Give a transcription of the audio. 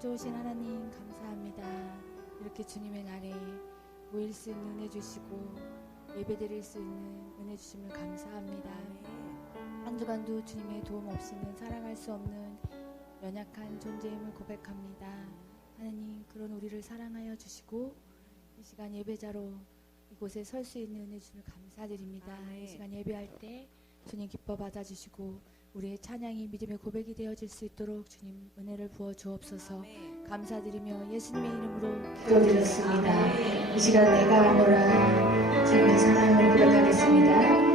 좋으신 하나님 감사합니다. 이렇게 주님의 날에 모일 수 있는 은혜 주시고 예배 드릴 수 있는 은혜 주심을 감사합니다. 한 주간도 주님의 도움 없이는 살아갈 수 없는 연약한 존재임을 고백합니다. 하나님 그런 우리를 사랑하여 주시고 이 시간 예배자로 이곳에 설 수 있는 은혜 주심을 감사드립니다. 이 시간 예배할 때 주님 기뻐 받아주시고 우리의 찬양이 믿음의 고백이 되어질 수 있도록 주님 은혜를 부어 주옵소서. 감사드리며 예수님의 이름으로 기도드렸습니다. 이 시간 내가 아노라 주님의 사랑을 고백하겠습니다.